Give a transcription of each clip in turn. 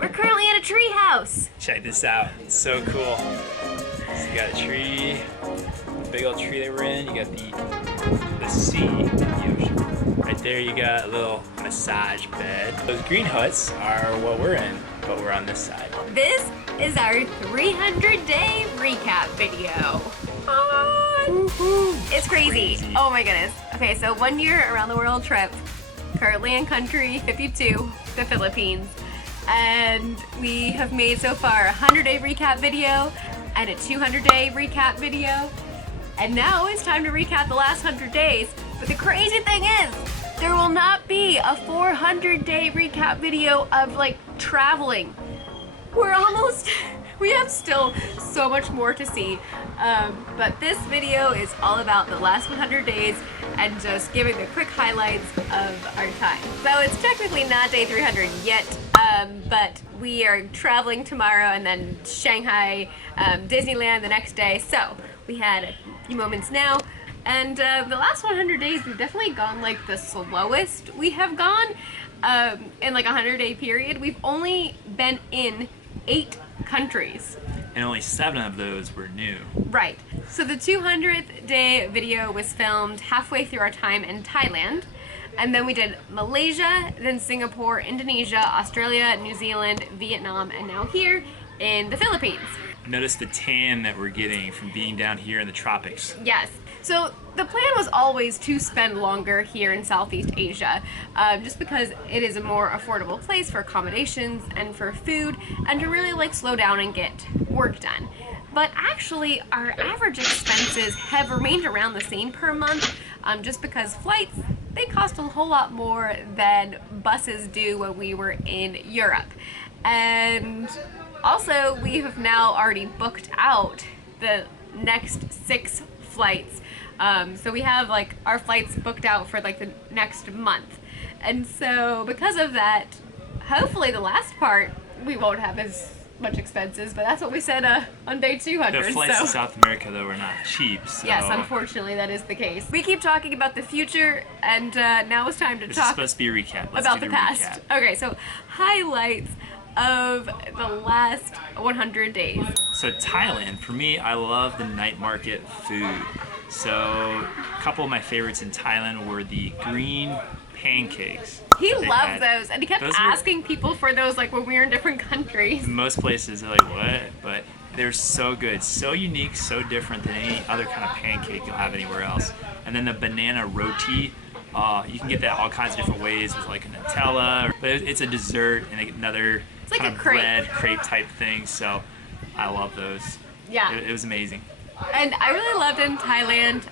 We're currently at a tree house. Check this out. It's so cool. So you got a tree, big old tree that we're in. You got the sea, the ocean. Right there you got a little massage bed. Those green huts are what we're in, but we're on this side. This is our 300-day recap video. It's crazy. Oh my goodness. Okay, so 1 year around the world trip. Currently in country 52, the Philippines. And we have made so far a 100-day recap video and a 200-day recap video. And now it's time to recap the last 100 days. But the crazy thing is, there will not be a 400-day recap video of like traveling. We have still so much more to see. But this video is all about the last 100 days and just giving the quick highlights of our time. So it's technically not day 300 yet, but we are traveling tomorrow and then Shanghai, Disneyland the next day. So we had a few moments now. And the last 100 days, we've definitely gone like the slowest we have gone in like a 100-day period. We've only been in 8 countries. And only 7 of those were new. Right. So the 200th day video was filmed halfway through our time in Thailand. And then we did Malaysia, then Singapore, Indonesia, Australia, New Zealand, Vietnam, and now here in the Philippines. Notice the tan that we're getting from being down here in the tropics. Yes. So the plan was always to spend longer here in Southeast Asia, just because it is a more affordable place for accommodations and for food, and to really like slow down and get work done. But actually, our average expenses have remained around the same per month, just because flights, they cost a whole lot more than buses do when we were in Europe. And also, we have now already booked out the next 6 flights. So we have like our flights booked out for like the next month. And so because of that, hopefully the last part, we won't have as much expenses, but that's what we said on day 200. The flights to South America though were not cheap. So yes, unfortunately that is the case. We keep talking about the future, and now it's time to this talk is supposed to be a recap. Let's about do the past. Recap. Okay, so highlights of the last 100 days. So Thailand, for me, I love the night market food. So a couple of my favorites in Thailand were the green pancakes. He loved those, and he kept asking people for those like when we were in different countries. Most places are like, what? But they're so good, so unique, so different than any other kind of pancake you'll have anywhere else. And then the banana roti, you can get that all kinds of different ways with like a Nutella, but it's a dessert and another like kind of bread crepe type thing. So I love those. Yeah. It was amazing. And I really loved in Thailand,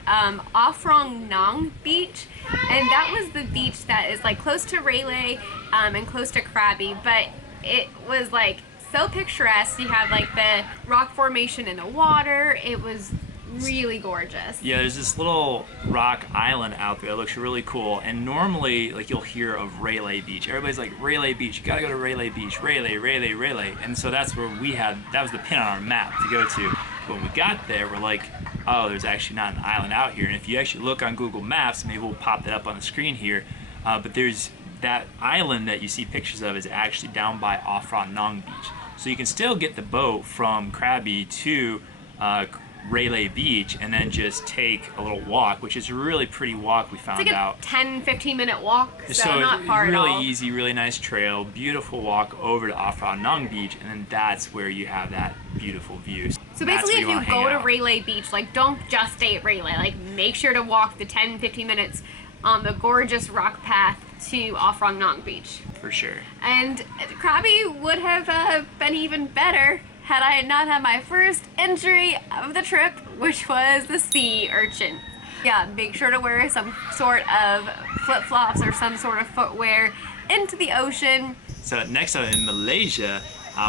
Offrong Nong Beach, and that was the beach that is like close to Railay and close to Krabi, but it was like so picturesque. You have like the rock formation in the water. It was really gorgeous. Yeah, there's this little rock island out there that looks really cool, and normally like you'll hear of Railay Beach. Everybody's like, Railay Beach, you gotta go to Railay Beach, Railay. And so that's where that was the pin on our map to go to. When we got there, we're like, oh, there's actually not an island out here. And if you actually look on Google Maps, maybe we'll pop that up on the screen here, but there's that island that you see pictures of is actually down by Offrong Nong Beach. So you can still get the boat from Krabi to Railay Beach and then just take a little walk, which is a really pretty walk we found out. It's like a 10-15 minute walk, so not far at all. Really easy, really nice trail, beautiful walk over to Offrong Nong Beach, and then that's where you have that beautiful view. So basically if you go to Railay Beach, like don't just stay at Railay, like make sure to walk the 10-15 minutes on the gorgeous rock path to Offrong Nong Beach. For sure. And Krabi would have been even better had I not had my first injury of the trip, which was the sea urchin. Yeah, make sure to wear some sort of flip-flops or some sort of footwear into the ocean. So next up in Malaysia,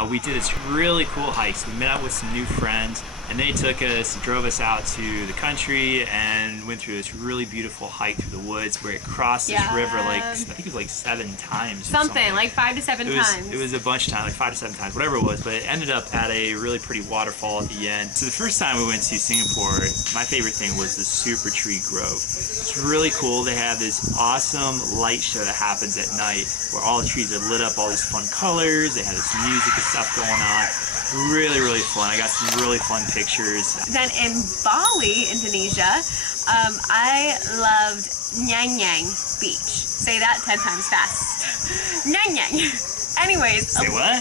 we did this really cool hike. So we met up with some new friends. And they took us, drove us out to the country, and went through this really beautiful hike through the woods where it crossed this river like, I think it was like 7 times. Something like 5 to 7 times. It was a bunch of times, like 5 to 7 times, whatever it was, but it ended up at a really pretty waterfall at the end. So the first time we went to Singapore, my favorite thing was the Super Tree Grove. It's really cool. They have this awesome light show that happens at night where all the trees are lit up, all these fun colors. They have this music and stuff going on. Really, really fun. I got some really fun pictures. Then in Bali, Indonesia, I loved Nyang Nyang Beach. Say that 10 times fast. Nyang Nyang. Anyways, Say what?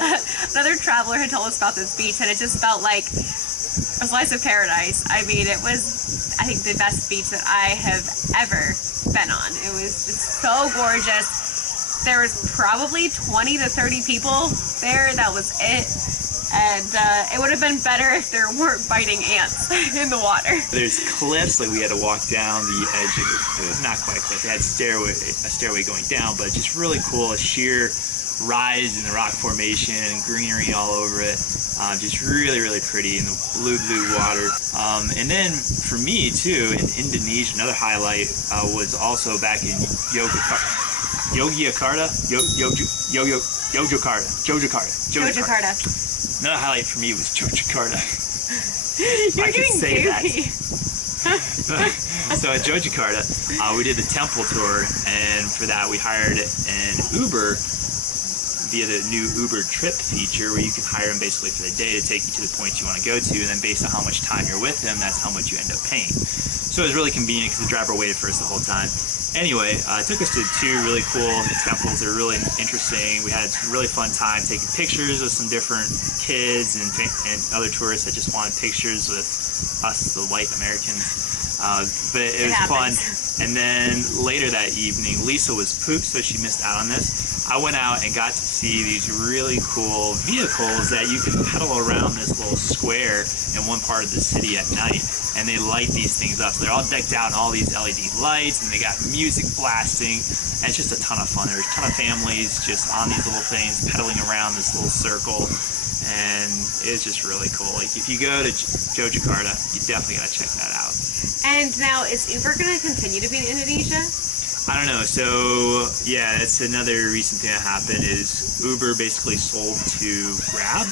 Another traveler had told us about this beach, and it just felt like a slice of paradise. I mean, it was, I think, the best beach that I have ever been on. It was just so gorgeous. There was probably 20 to 30 people there. That was it. And it would have been better if there weren't biting ants in the water. There's cliffs, like we had to walk down the edge of it was not quite a cliff. They had a stairway going down, but just really cool, a sheer rise in the rock formation, greenery all over it. Just really, really pretty in the blue water. And then for me too, in Indonesia, another highlight was also back in Yogyakarta. Another highlight for me was Jakarta. You're getting goofy. So at Jakarta, we did the temple tour, and for that we hired an Uber via the new Uber trip feature, where you can hire them basically for the day to take you to the points you want to go to, and then based on how much time you're with them, that's how much you end up paying. So it was really convenient because the driver waited for us the whole time. Anyway, it took us to 2 really cool temples. They're really interesting. We had a really fun time taking pictures with some different kids and other tourists that just wanted pictures with us, the white Americans. But it was fun. And then later that evening, Lisa was pooped, so she missed out on this. I went out and got to see these really cool vehicles that you can pedal around this little square in one part of the city at night. And they light these things up. So they're all decked out in all these LED lights, and they got music blasting. And it's just a ton of fun. There's a ton of families just on these little things, pedaling around this little circle. And it's just really cool. Like, if you go to Yogyakarta, you definitely gotta check that out. And now, is Uber gonna continue to be in Indonesia? I don't know. So yeah, that's another recent thing that happened is Uber basically sold to Grab,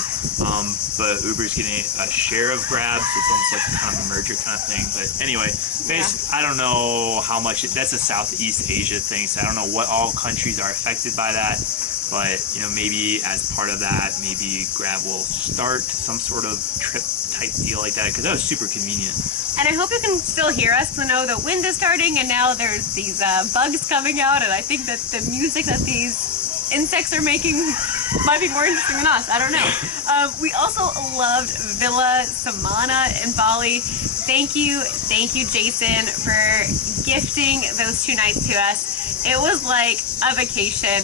but Uber's getting a share of Grab, so it's almost like kind of a merger kind of thing. But anyway, I don't know how much that's a Southeast Asia thing, so I don't know what all countries are affected by that. But you know, maybe as part of that, maybe Grab will start some sort of trip type deal like that, because that was super convenient. And I hope you can still hear us, because I know the wind is starting, and now there's these bugs coming out, and I think that the music that these insects are making might be more interesting than us. I don't know. We also loved Villa Semana in Bali. Thank you, Jason, for gifting those 2 nights to us. It was like a vacation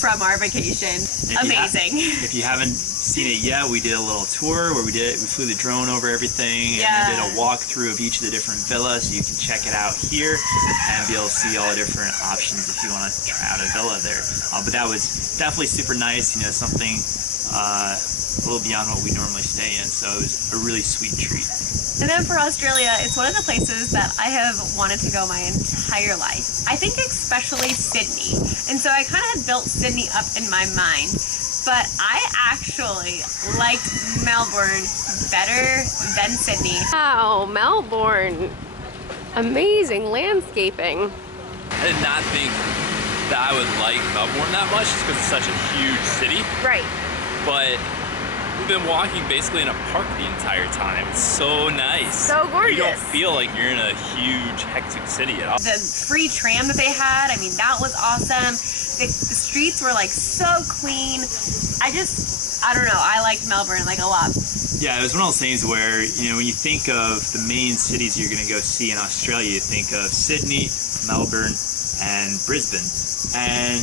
from our vacation. Amazing. If you haven't seen it yet, we did a little tour where we flew the drone over everything, and then did a walkthrough of each of the different villas, so you can check it out here and be able to see all the different options if you want to try out a villa there. But that was definitely super nice, you know, something a little beyond what we normally stay in, so it was a really sweet treat. And then for Australia, it's one of the places that I have wanted to go my entire life. I think especially Sydney. And so I kind of had built Sydney up in my mind. But I actually liked Melbourne better than Sydney. Wow, Melbourne. Amazing landscaping. I did not think that I would like Melbourne that much just because it's such a huge city. Right. But we've been walking basically in a park the entire time. It's so nice. So gorgeous. You don't feel like you're in a huge, hectic city at all. The free tram that they had, I mean, that was awesome. The streets were like so clean. I don't know, I liked Melbourne like a lot. Yeah, it was one of those things where, you know, when you think of the main cities you're going to go see in Australia, you think of Sydney, Melbourne, and Brisbane. And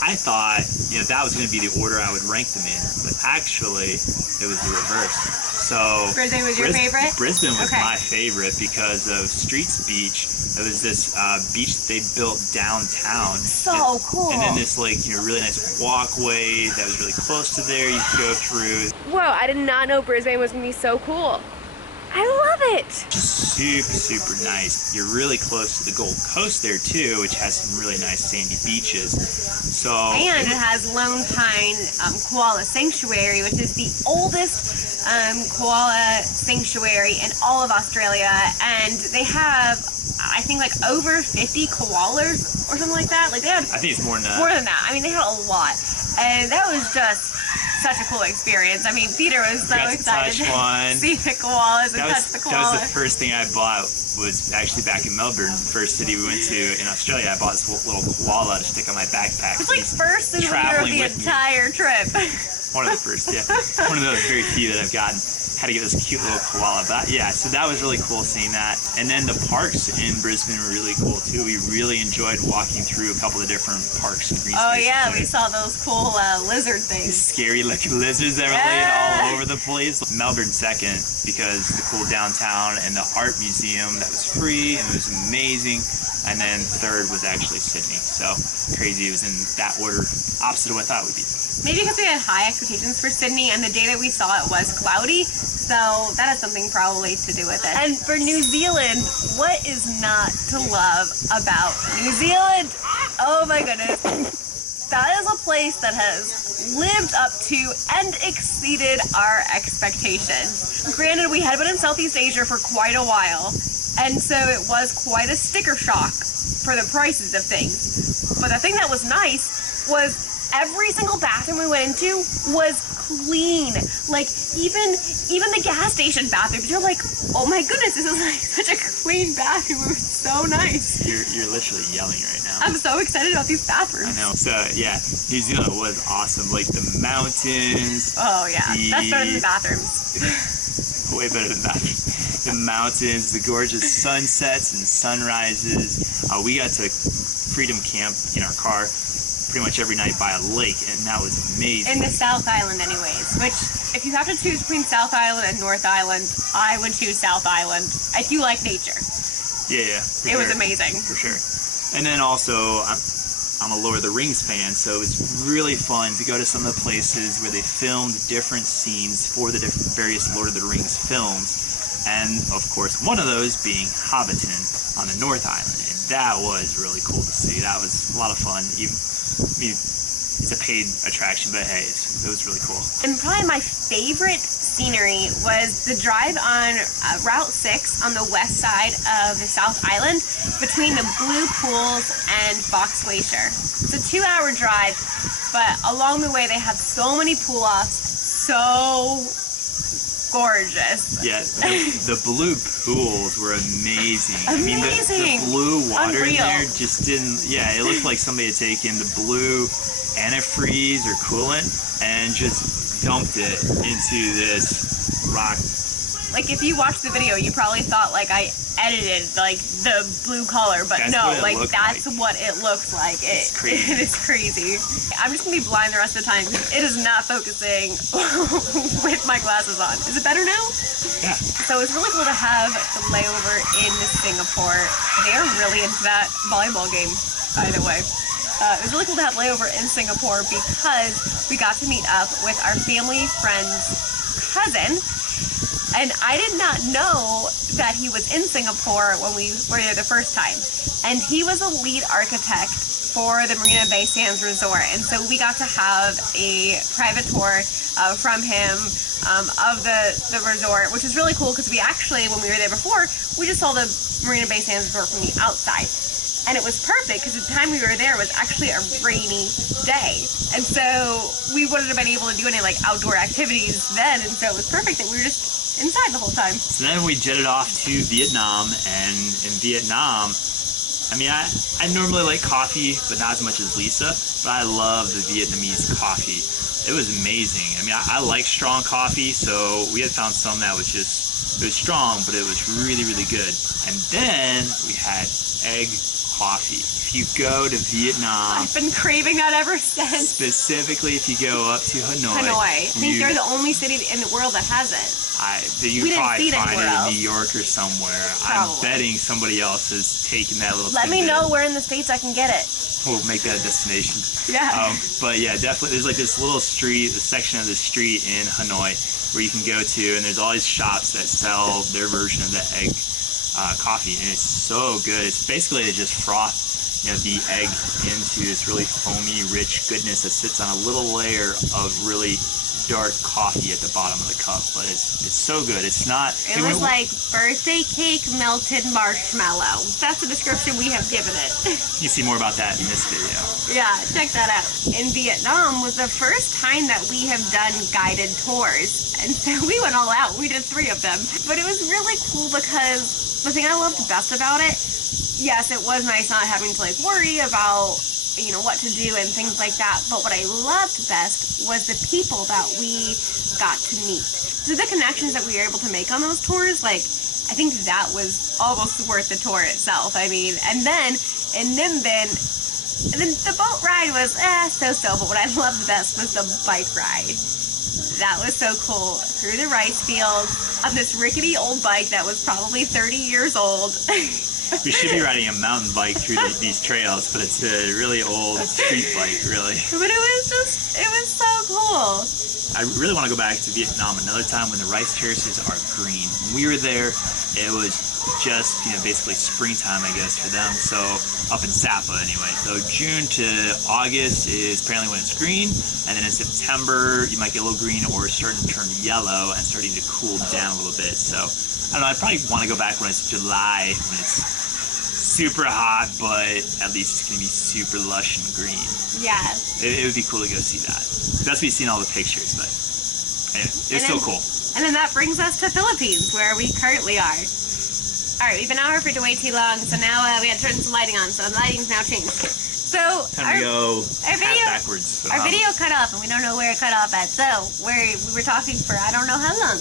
I thought, you know, that was going to be the order I would rank them in, but actually it was the reverse. So Brisbane was your favorite? Brisbane was my favorite because of Streets Beach. It was this beach that they built downtown. So cool. And then this, like, you know, really nice walkway that was really close to there you could go through. Whoa, I did not know Brisbane was going to be so cool. I love it. Super nice. You're really close to the Gold Coast there too, which has some really nice sandy beaches. So And it has Lone Pine Koala Sanctuary, which is the oldest koala sanctuary in all of Australia, and they have, I think, like over 50 koalas or something like that. Like they had, I think it's more than that. More than that. I mean, they had a lot, and that was just such a cool experience. I mean, Peter was so excited to see the koalas and touch the koalas. That was the first thing I bought, was actually back in Melbourne, the first city we went to in Australia. I bought this little koala to stick on my backpack. It's like first souvenir of the entire trip. One of the first, yeah. One of those very few that I've gotten. Had to get this cute little koala. But yeah, so that was really cool seeing that. And then the parks in Brisbane were really cool too. We really enjoyed walking through a couple of different parks and green spaces. Oh yeah, we saw those cool lizard things. Scary looking lizards that were laying all over the place. Melbourne second, because the cool downtown and the art museum that was free and it was amazing. And then third was actually Sydney. So crazy, it was in that order, opposite of what I thought it would be. Maybe because we had high expectations for Sydney, and the day that we saw it was cloudy, so that has something probably to do with it. And for New Zealand, what is not to love about New Zealand? Oh my goodness. That is a place that has lived up to and exceeded our expectations. Granted, we had been in Southeast Asia for quite a while, and so it was quite a sticker shock for the prices of things. But the thing that was nice was every single bathroom we went into was clean. Like even the gas station bathrooms, you're like, oh my goodness, this is like such a clean bathroom. It was so nice. You're literally yelling right now. I'm so excited about these bathrooms. I know. So yeah, New Zealand was awesome. Like the mountains. Oh yeah, that's better than the bathrooms. Way better than bathrooms. The mountains, the gorgeous sunsets and sunrises. We got to Freedom Camp in our car pretty much every night by a lake, and that was amazing. In the South Island anyways, which if you have to choose between South Island and North Island, I would choose South Island if you like nature. Yeah. It was amazing. For sure. And then also, I'm a Lord of the Rings fan, so it's really fun to go to some of the places where they filmed different scenes for the various Lord of the Rings films. And of course, one of those being Hobbiton on the North Island. And that was really cool to see. That was a lot of fun. I mean, it's a paid attraction, but hey, it was really cool. And probably my favorite scenery was the drive on Route 6 on the west side of the South Island between the Blue Pools and Fox Glacier. It's a 2-hour drive, but along the way they have so many pool-offs, so gorgeous. Yeah, the blue pools were amazing. I mean, the blue water in there just didn't, it looked like somebody had taken the blue antifreeze or coolant and just dumped it into this rock. Like if you watch the video, you probably thought like I edited like the blue color, but that's no, like that's like. What it looks like. It's crazy. It is crazy. I'm just gonna be blind the rest of the time because it is not focusing with my glasses on. Is it better now? Yeah. So it's really cool to have the layover in Singapore. They are really into that volleyball game, by the way. It was really cool to have layover in Singapore because we got to meet up with our family friend's cousin. And I did not know that he was in Singapore when we were there the first time. And he was a lead architect for the Marina Bay Sands Resort. And so we got to have a private tour from him of the resort, which is really cool because we actually, when we were there before, we just saw the Marina Bay Sands Resort from the outside. And it was perfect because the time we were there was actually a rainy day. And so we wouldn't have been able to do any like outdoor activities then. And so it was perfect that we were just inside the whole time. So then we jetted off to Vietnam, and in Vietnam, I mean, I normally like coffee, but not as much as Lisa, but I love the Vietnamese coffee. It was amazing. I mean, I like strong coffee, so we had found some that was just, it was strong, but it was really, really good. And then we had egg coffee. If you go to Vietnam, I've been craving that ever since. specifically if you go up to Hanoi. I think they're the only city in the world that has it. You We can didn't see probably it find it anywhere in else. New York or somewhere. Probably. I'm betting somebody else has taken that little Let me tidbit. know where in the States I can get it. We'll make that a destination. Yeah. But yeah, definitely there's like this little street, a section of the street in Hanoi where you can go to, and there's all these shops that sell their version of the egg coffee, and it's so good. It's basically they just froth, the egg into this really foamy, rich goodness that sits on a little layer of really dark coffee at the bottom of the cup. But it's so good. It's not. It was like birthday cake melted marshmallow. That's the description we have given it. You see more about that in this video. Yeah, check that out. In Vietnam was the first time that we have done guided tours. And so we went all out. We did 3 of them. But it was really cool because the thing I loved best about it, yes, it was nice not having to worry about what to do and things like that. But what I loved best was the people that we got to meet. So the connections that we were able to make on those tours, I think that was almost worth the tour itself. I mean, and then in Ninh Binh, the boat ride was so-so, but what I loved best was the bike ride. That was so cool. Through the rice fields on this rickety old bike that was probably 30 years old. We should be riding a mountain bike through these trails, but it's a really old street bike, really. But it was so cool. I really want to go back to Vietnam another time when the rice terraces are green. When we were there, it was just, basically springtime, I guess, for them. So up in Sapa anyway. So June to August is apparently when it's green. And then in September, you might get a little green or it's starting to turn yellow and starting to cool down a little bit. So I don't know, I'd probably want to go back when it's July, when it's super hot, but at least it's going to be super lush and green. Yeah. It would be cool to go see that. That's me seeing all the pictures, but anyway, it's so cool. And then that brings us to Philippines, where we currently are. Alright, we've been out here for way too long, so now we had to turn some lighting on, so the lighting's now changed. So Time to go backwards. Our video cut off, and we don't know where it cut off at, so we were talking for I don't know how long.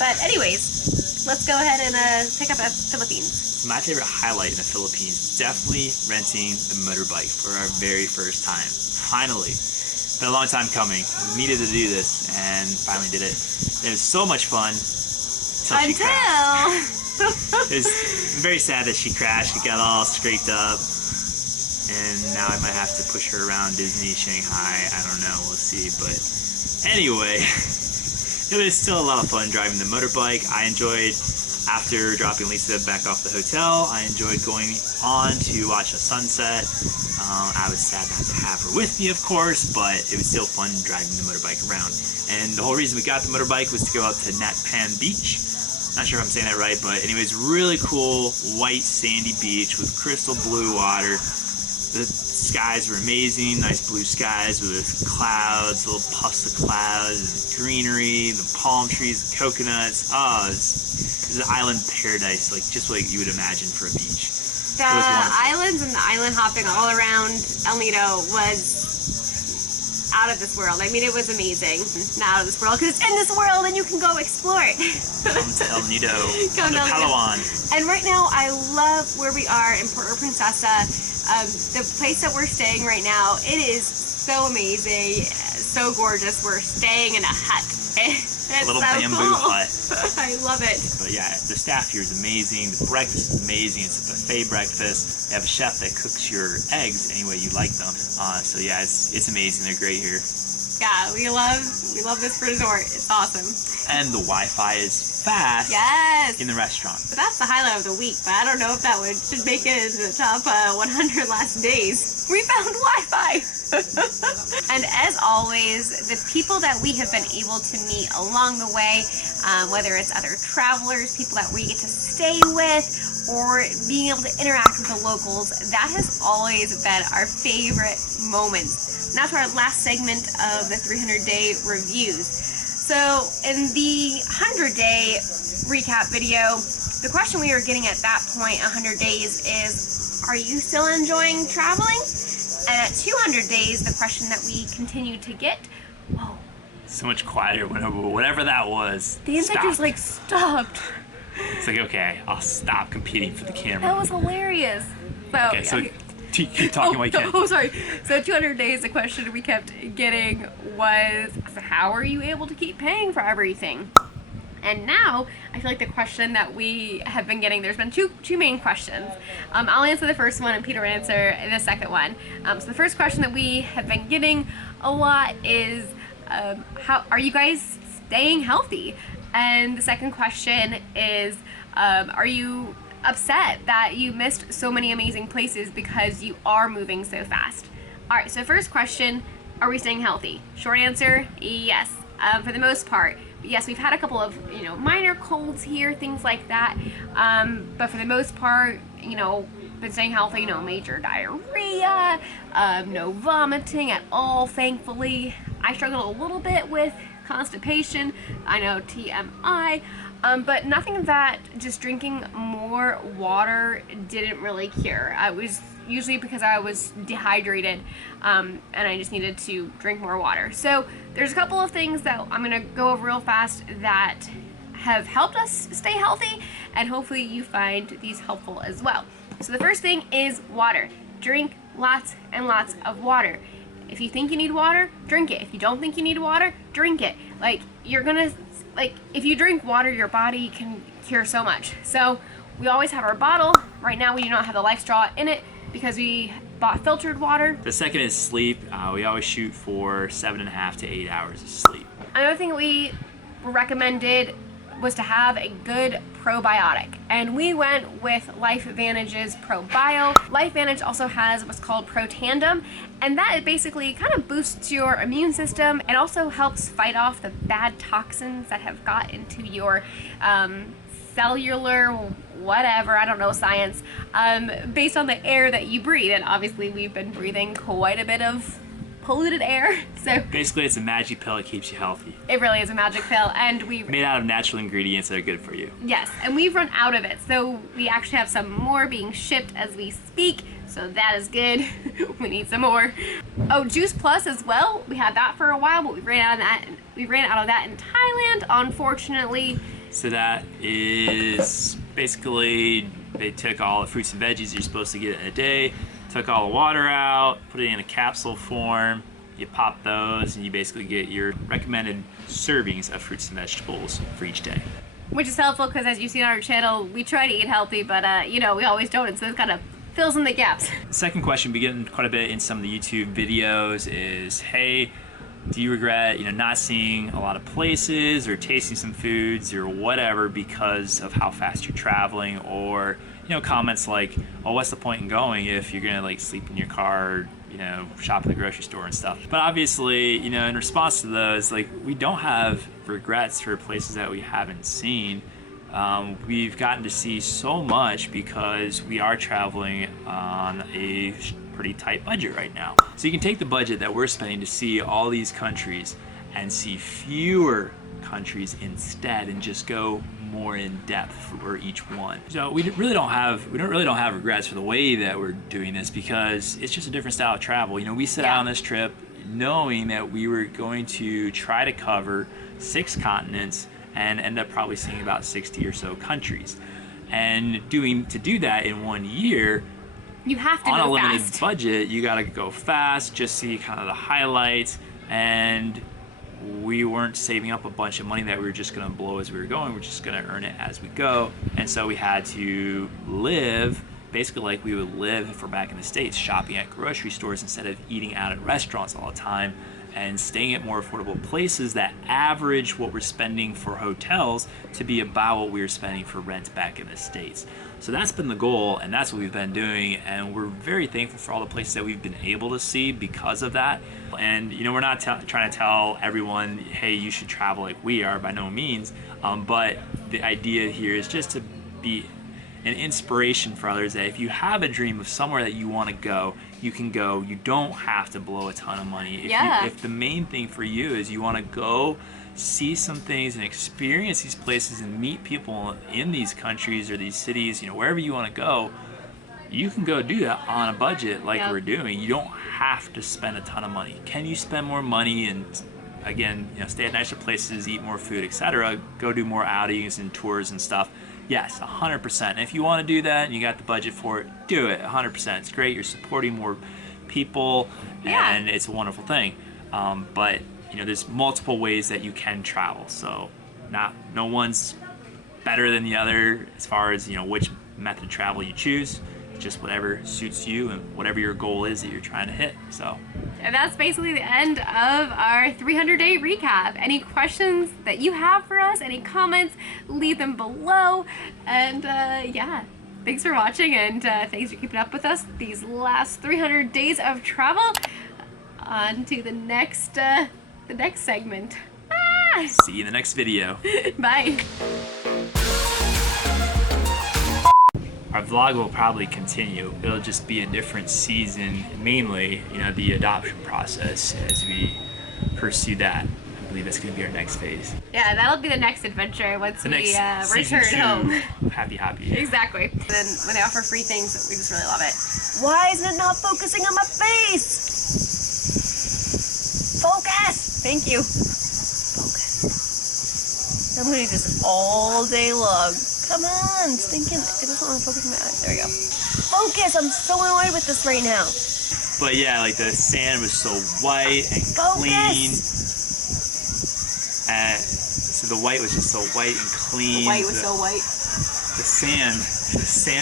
But anyways, let's go ahead and pick up at Philippines. My favorite highlight in the Philippines is definitely renting the motorbike for our very first time. Finally. It's been a long time coming. We needed to do this, and finally did it. It was so much fun until she crashed. It was very sad that she crashed. It got all scraped up, and now I might have to push her around Disney, Shanghai. I don't know. We'll see. But anyway, it was still a lot of fun driving the motorbike. I enjoyed. After dropping Lisa back off the hotel, I enjoyed going on to watch a sunset. I was sad not to have her with me, of course, but it was still fun driving the motorbike around. And the whole reason we got the motorbike was to go out to Nat Pan Beach. Not sure if I'm saying that right, but anyways, really cool white sandy beach with crystal blue water. The skies were amazing, nice blue skies with clouds, little puffs of clouds, greenery, the palm trees, the coconuts. It was an island paradise, just like you would imagine for a beach. The islands and the island hopping all around El Nido was out of this world. I mean, it was amazing. Not out of this world, because it's in this world and you can go explore it. Come to El Nido, come to Palawan. And right now, I love where we are in Puerto Princesa. The place that we're staying right now, it is so amazing, so gorgeous. We're staying in a hut. It's little so bamboo cool. hut. I love it. But yeah, the staff here is amazing. The breakfast is amazing. It's a buffet breakfast. They have a chef that cooks your eggs any way you like them. So yeah, it's amazing. They're great here. Yeah, we love this resort. It's awesome. And the Wi-Fi is fast. Yes. In the restaurant. But that's the highlight of the week. But I don't know if that should make it into the top 100 last days. We found Wi-Fi. And as always, the people that we have been able to meet along the way, whether it's other travelers, people that we get to stay with, or being able to interact with the locals, that has always been our favorite moments. Now to our last segment of the 300-day reviews. So in the 100-day recap video, the question we were getting at that point, 100 days, is, are you still enjoying traveling? And at 200 days, the question that we continue to get, whoa. So much quieter whatever that was. The insect just stopped. It's like, okay, I'll stop competing for the camera. That was hilarious. Okay, so Keep talking while you can. Oh, sorry. So 200 days, the question we kept getting was, how are you able to keep paying for everything? And now, I feel like the question that we have been getting, there's been two main questions. I'll answer the first one and Peter will answer the second one. So the first question that we have been getting a lot is, how are you guys staying healthy? And the second question is, are you upset that you missed so many amazing places because you are moving so fast? All right, so first question, are we staying healthy? Short answer, yes, for the most part. Yes, we've had a couple of, minor colds here, things like that. But for the most part, been staying healthy, no major diarrhea, no vomiting at all, thankfully. I struggled a little bit with constipation, I know, TMI, but nothing that just drinking more water didn't really cure. I was usually because I was dehydrated, and I just needed to drink more water. So there's a couple of things that I'm gonna go over real fast that have helped us stay healthy, and hopefully you find these helpful as well. So the first thing is water. Drink lots and lots of water. If you think you need water, drink it. If you don't think you need water, drink it. If you drink water, your body can cure so much. So we always have our bottle. Right now we do not have the life straw in it because we bought filtered water. The second is sleep. We always shoot for 7.5 to 8 hours of sleep. Another thing we recommended was to have a good probiotic, and we went with LifeVantage's ProBio. LifeVantage also has what's called ProTandem, and that basically kind of boosts your immune system. It also helps fight off the bad toxins that have got into your cellular, whatever, I don't know science, based on the air that you breathe. And obviously we've been breathing quite a bit of polluted air. So basically it's a magic pill that keeps you healthy. It really is a magic pill, and we made out of natural ingredients that are good for you. Yes, and we've run out of it. So we actually have some more being shipped as we speak. So that is good. We need some more. Oh, Juice Plus as well. We had that for a while, but we ran out of that. We ran out of that in Thailand, unfortunately. So that is basically they took all the fruits and veggies you're supposed to get in a day, took all the water out, put it in a capsule form. You pop those, and you basically get your recommended servings of fruits and vegetables for each day. Which is helpful because, as you see on our channel, we try to eat healthy, but we always don't, and so it kind of fills in the gaps. The second question we get quite a bit in some of the YouTube videos is, hey, do you regret not seeing a lot of places or tasting some foods or whatever because of how fast you're traveling? Or comments like, oh, what's the point in going if you're gonna sleep in your car, shop at the grocery store and stuff? But obviously, in response to those, we don't have regrets for places that we haven't seen. We've gotten to see so much because we are traveling on a pretty tight budget right now. So you can take the budget that we're spending to see all these countries and see fewer countries instead, and just go more in depth for each one. So we really don't have regrets for the way that we're doing this, because it's just a different style of travel. We set out on this trip knowing that we were going to try to cover 6 continents and end up probably seeing about 60 or so countries. And to do that in 1 year, you have to on go a limited fast. budget, you got to go fast, just see kind of the highlights. And we weren't saving up a bunch of money that we were just going to blow as we were going. We're just going to earn it as we go. And so we had to live basically like we would live if we're back in the States, shopping at grocery stores instead of eating out at restaurants all the time, and staying at more affordable places that average what we're spending for hotels to be about what we were spending for rent back in the States. So that's been the goal, and that's what we've been doing, and we're very thankful for all the places that we've been able to see because of that. And we're not trying to tell everyone, hey, you should travel like we are, by no means, but the idea here is just to be an inspiration for others, that if you have a dream of somewhere that you want to go, you can go. You don't have to blow a ton of money. If the main thing for you is you want to go see some things and experience these places and meet people in these countries or these cities, wherever you want to go, you can go do that on a budget like we're doing. You don't have to spend a ton of money. Can you spend more money and, again, stay at nicer places, eat more food, etc., go do more outings and tours and stuff? Yes, 100%. If you want to do that and you got the budget for it, do it. 100%. It's great. You're supporting more people, and it's a wonderful thing. But you know, there's multiple ways that you can travel. So, no one's better than the other as far as, you know, which method of travel you choose. Just whatever suits you and whatever your goal is that you're trying to hit. So. And that's basically the end of our 300-day recap. Any questions that you have for us, any comments, leave them below. And yeah, thanks for watching, and thanks for keeping up with us these last 300 days of travel. On to the next segment. Ah! See you in the next video. Bye. Our vlog will probably continue. It'll just be a different season, mainly, you know, the adoption process as we pursue that. I believe that's going to be our next phase. Yeah, that'll be the next adventure once we return home. Happy Hoppe. Exactly. And then when they offer free things, we just really love it. Why isn't it not focusing on my face? Focus! Thank you. Focus. I'm gonna do this all day long. Come on, stinking. It doesn't want to focus on my eye. There we go. Focus! I'm so annoyed with this right now. But yeah, like the sand was so white and clean. So the white was just so white and clean. The white was so white. The sand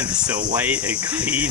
was so white and clean.